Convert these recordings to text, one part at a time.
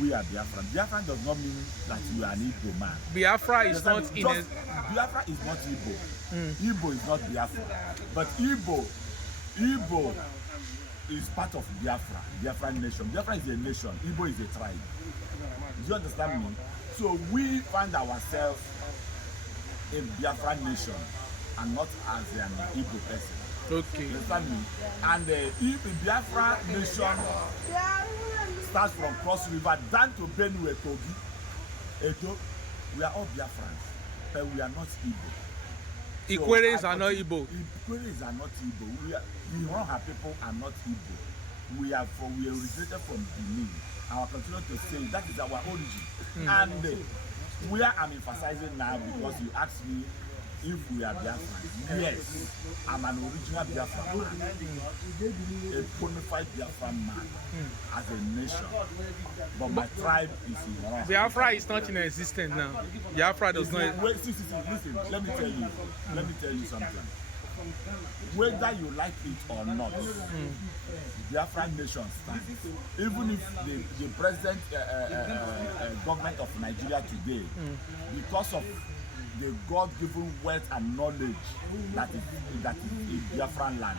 we are Biafran. Biafran does not mean that you are an Igbo man. Biafra is not in a... Biafra is not Igbo. Igbo is not Biafra. But Igbo is part of Biafra, Biafran nation. Biafra is a nation. Igbo is a tribe. Do you understand me? So we find ourselves a Biafran nation and not as an Igbo person. Okay. You understand me? And if the Biafra nation starts from Cross River down to Benue, Kogi, Edo, we are all Biafrans, but we are not Igbo. Ikwerres are not Igbo. Ikwerres are not Igbo. The Iroha people are not Igbo. We originated from Benin. I will continue to say that is our origin. And where I'm emphasizing now, because you asked me if we are Biafran. Yes, I'm an original Biafran man, a bona fide Biafran man as a nation. But my tribe is in Biafra is not in existence now. Biafra does not. Wait, listen, let me tell you something. Whether you like it or not, Biafran nation stands. Even if the present government of Nigeria today, because of the God-given wealth and knowledge that is in Biafran land,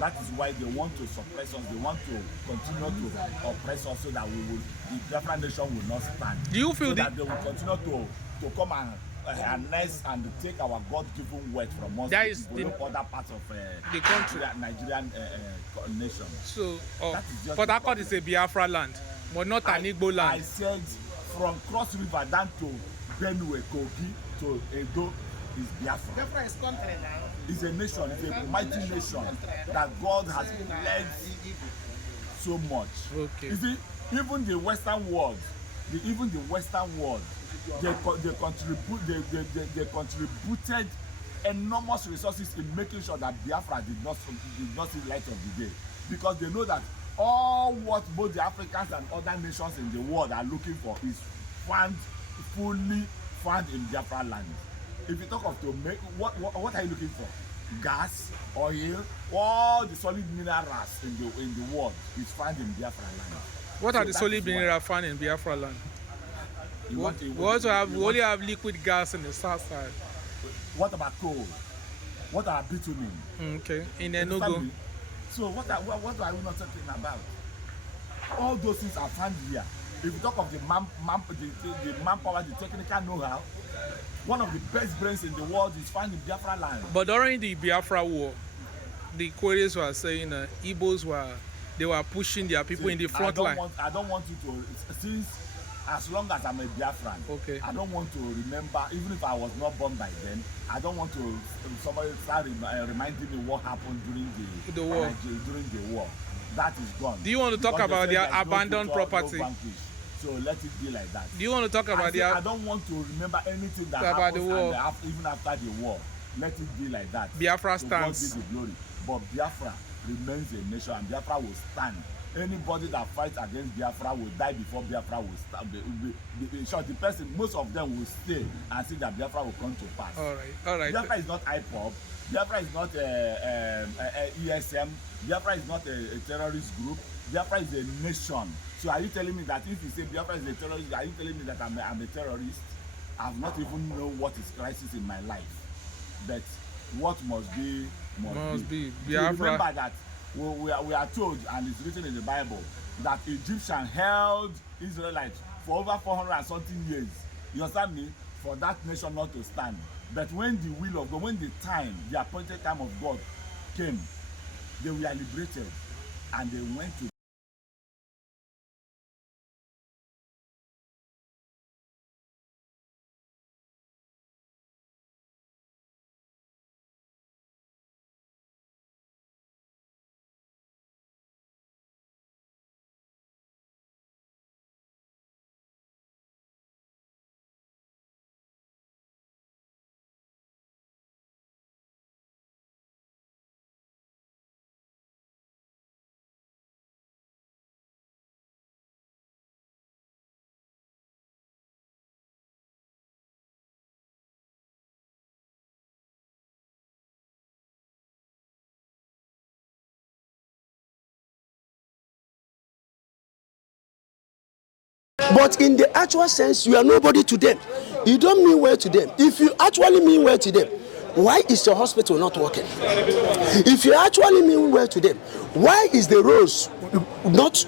that is why they want to suppress us. They want to continue to oppress us so that the Biafran nation will not stand. Do you feel that they will continue to come and harness and take our God-given wealth from us? That is the other parts of the country, Nigerian nation. So, Port Harcourt is a Biafra land, but not an Igbo land. I said from Cross River down to Benue, Kogi to Edo is Biafra. Biafra is country now. It's a nation. It's a mighty nation that God has blessed so much. Okay. You see, even the Western world, they contributed enormous resources in making sure that Biafra did not see light of the day, because they know that all what both the Africans and other nations in the world are looking for is fully found in Biafra land. If you talk of to make what are you looking for? Gas, oil, all the solid minerals in the world is found in Biafra land. What are the solid minerals found in Biafra land? We only have liquid gas in the south side. What about coal? What about bitumen? Okay, in Enugu. So what are we not talking about? All those things are found here. If you talk of the manpower, the technical know-how, one of the best brains in the world is found in Biafra land. But during the Biafra war, the Ikwerres were saying Igbos were pushing their people in the front line. I don't want you to, since as long as I'm a Biafran, okay, I don't want to remember, even if I was not born by then, I don't want to somebody start reminding me what happened during the war. During the war. That is gone. Do you want to talk about their abandoned property? So let it be like that. Do you want to talk about I don't want to remember anything that happened the war. Even after the war. Let it be like that. Biafra stands. God be the glory. But Biafra remains a nation, and Biafra will stand. Anybody that fights against Biafra will die before Biafra will stand. The person, most of them will stay and see that Biafra will come to pass. All right. Biafra is not IPOB. Biafra is not ESM. Biafra is not a terrorist group. Biafra is a nation. So are you telling me that if you say Biafra is a terrorist, are you telling me that I'm a terrorist? I've not even know what is crisis in my life. But what must be, must be. Biafra. Remember that we are told, and it's written in the Bible, that Egyptians held Israelites for over 400 and something years. You understand me? For that nation not to stand. But when the will of God, when the appointed time of God came, they were liberated and they went to But in the actual sense, you are nobody to them. You don't mean well to them. If you actually mean well to them, why is your hospital not working? If you actually mean well to them, why is the roads not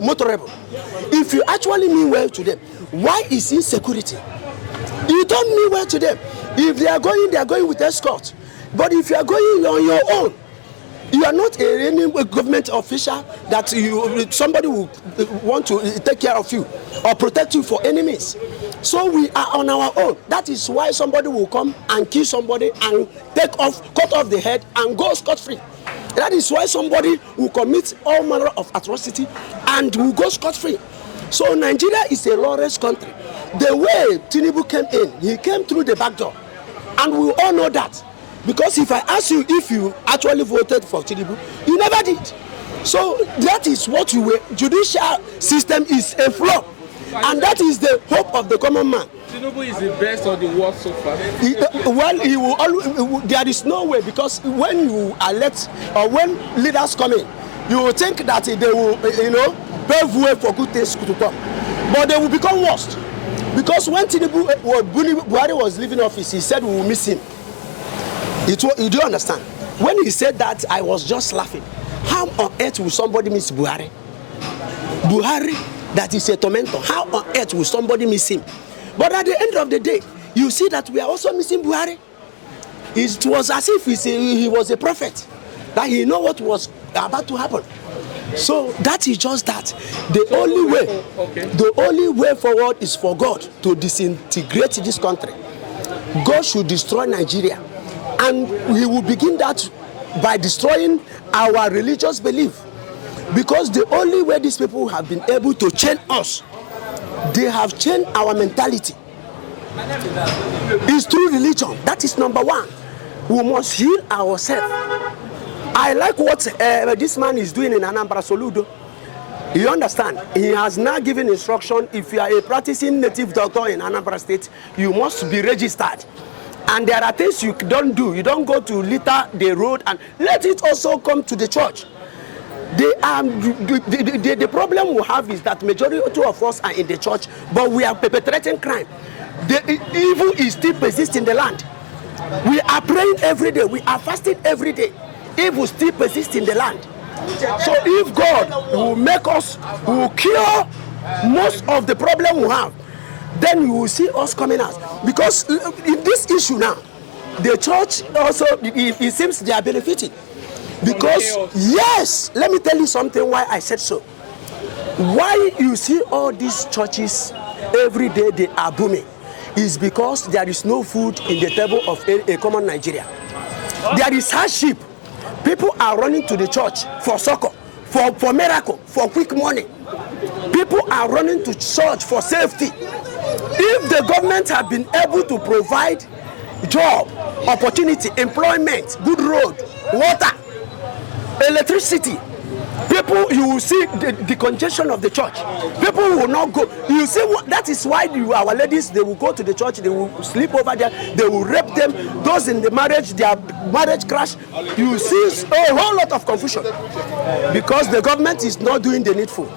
motorable? If you actually mean well to them, why is insecurity? You don't mean well to them. If they are going with escort. But if you are going on your own, you are not any government official that somebody will want to take care of you or protect you for enemies. So we are on our own. That is why somebody will come and kill somebody and cut off the head and go scot-free. That is why somebody will commit all manner of atrocity and will go scot-free. So Nigeria is a lawless country. The way Tinubu came in, he came through the back door. And we all know that. Because if I ask you if you actually voted for Tinubu, you never did. So that is what you were. Judicial system is a flaw. And that is the hope of the common man. Tinubu is the best or the worst so far? He will always, there is no way, because when you elect or when leaders come in, you will think that they will, pave way for good things to come. But they will become worse. Because when Buhari was leaving office, he said we will miss him. You do understand? When he said that, I was just laughing. How on earth will somebody miss Buhari? Buhari, that is a tormentor. How on earth will somebody miss him? But at the end of the day, you see that we are also missing Buhari. It was as if he was a prophet, that he knew what was about to happen. So that is just that. The only way forward is for God to disintegrate this country. God should destroy Nigeria. And he will begin that by destroying our religious belief. Because the only way these people have been able to change us, they have changed our mentality, is through religion. That is number one. We must heal ourselves. I like what this man is doing in Anambra Soludo. You understand? He has now given instruction, if you are a practicing native doctor in Anambra State, you must be registered. And there are things you don't do. You don't go to litter the road, and let it also come to the church. The problem we have is that majority of us are in the church, but we are perpetrating crime. The evil is still persist in the land. We are praying every day. We are fasting every day. Evil still persists in the land. So if God will make us, will cure most of the problem we have, then you will see us coming out. Because in this issue now, the church also, it seems they are benefiting. Because, yes, let me tell you something why I said so. Why you see all these churches every day they are booming is because there is no food in the table of a common Nigeria. There is hardship. People are running to the church for succor, for miracle, for quick money. People are running to church for safety. If the government had been able to provide job, opportunity, employment, good road, water, electricity, people, you will see the congestion of the church. People will not go. You see, that is why our ladies, they will go to the church, they will sleep over there, they will rape them. Those in the marriage, their marriage crash. You will see a whole lot of confusion because the government is not doing the needful.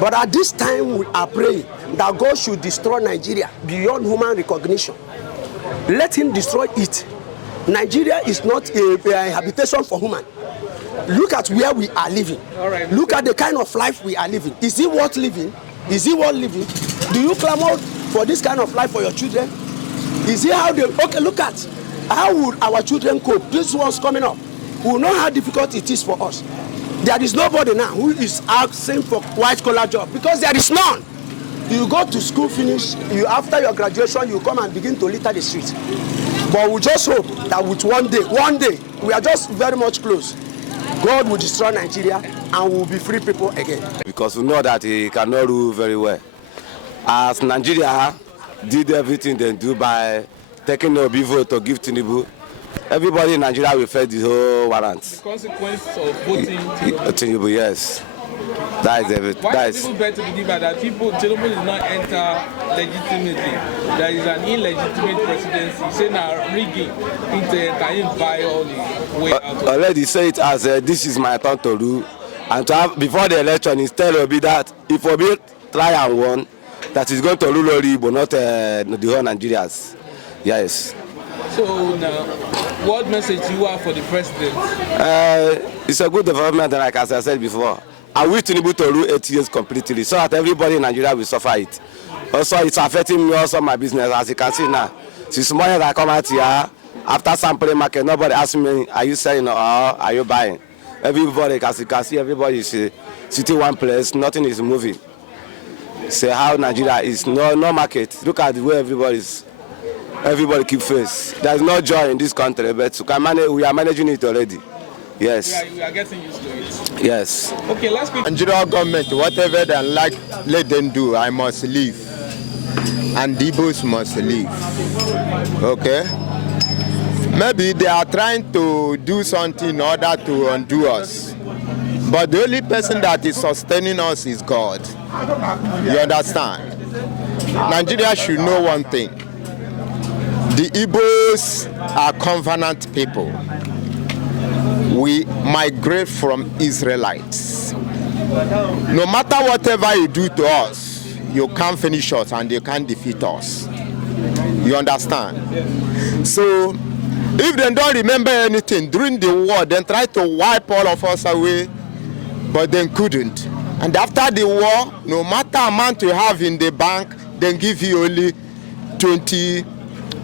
But at this time, we are praying that God should destroy Nigeria beyond human recognition. Let him destroy it. Nigeria is not a habitation for human. Look at where we are living. Right. Look at the kind of life we are living. Is it worth living? Is it worth living? Do you clamor for this kind of life for your children? Is it how they... Okay, look at how would our children cope? This one's coming up. We know how difficult it is for us. There is nobody now who is asking for white-collar job because there is none. You go to school, finish, after your graduation, you come and begin to litter the streets. But we just hope that with one day, we are just very much close. God will destroy Nigeria and we'll be free people again. Because we know that he cannot rule very well. As Nigeria did everything they do by taking the vote to give Tinubu, everybody in Nigeria will face the whole warrant. The consequence of voting Tinubu, yes. That is everything. Why do people bet to believe that Tinubu did not enter legitimately? There is an illegitimate presidency. Say now rigging into entire buy all the way out. Already say it as this is my turn to rule. and to have before the election instead will be that if Obi try and won, that is going to rule only Igbo, not the whole Nigerians. Yes. So now, what message do you have for the president? It's a good development, like as I said before. I wish Tinubu to rule 8 years completely, so that everybody in Nigeria will suffer it. Also, it's affecting me also my business, as you can see now. Since morning I come out here, after sampling market, nobody asks me, are you selling or are you buying? Everybody, as you can see, everybody is sitting one place, nothing is moving. Say how Nigeria is, no market. Look at the way everybody keep face. There is no joy in this country, but we are managing it already. Yes. We are getting used to it. Yes. Okay, let's speak. Nigerian government, whatever they like, let them do. I must leave. And Igbos must leave. Okay? Maybe they are trying to do something in order to undo us. But the only person that is sustaining us is God. You understand? Nigeria should know one thing. The Igbos are covenant people. We migrate from Israelites. No matter whatever you do to us, you can't finish us and you can't defeat us. You understand? So, if they don't remember anything during the war, then try to wipe all of us away, but they couldn't. And after the war, no matter amount you have in the bank, they give you only 20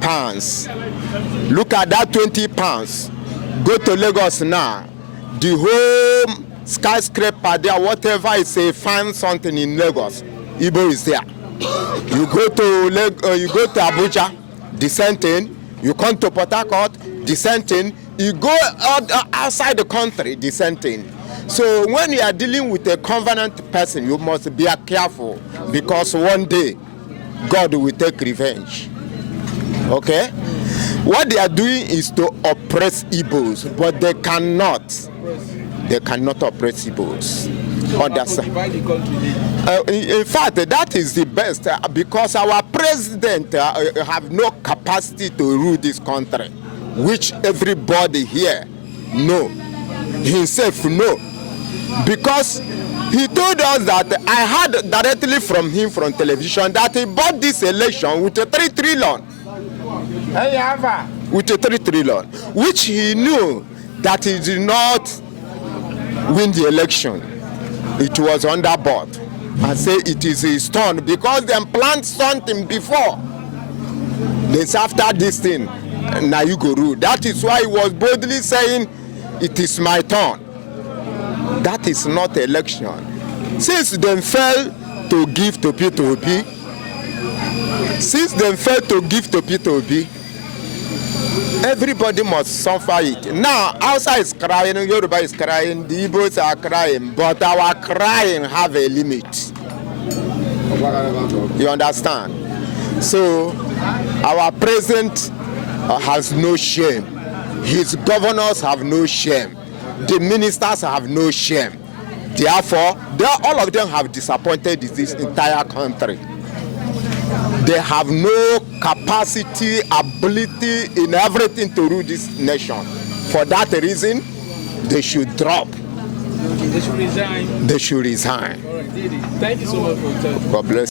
pounds. Look at that 20 pounds. Go to Lagos now. The whole skyscraper there, whatever is a find something in Lagos, Igbo is there. You go to Abuja, the same thing. You come to Port Harcourt, the same thing. You go outside the country, the same thing. So when you are dealing with a covenant person, you must be careful, because one day God will take revenge. Okay? What they are doing is to oppress Igbos, but they cannot. They cannot oppress Igbos. Understand? In fact, that is the best, because our president have no capacity to rule this country, which everybody here know. Himself know. Because he told us that I heard directly from him from television that he bought this election with a 3 trillion. With a 3 trillion, which he knew that he did not win the election. It was underboard. I say it is a stone because they planned something before. It's after this thing, now you go rule. That is why he was boldly saying, it is my turn. That is not election. Since they failed to give to Peter Obi, everybody must suffer it. Now, outside is crying, Yoruba is crying, the Igbos are crying, but our crying have a limit. You understand? So, our president has no shame. His governors have no shame. The ministers have no shame. Therefore, all of them have disappointed this entire country. They have no capacity, ability in everything to rule this nation. For that reason, they should drop. They should resign. They should resign. All right, thank you so much for your time. God bless.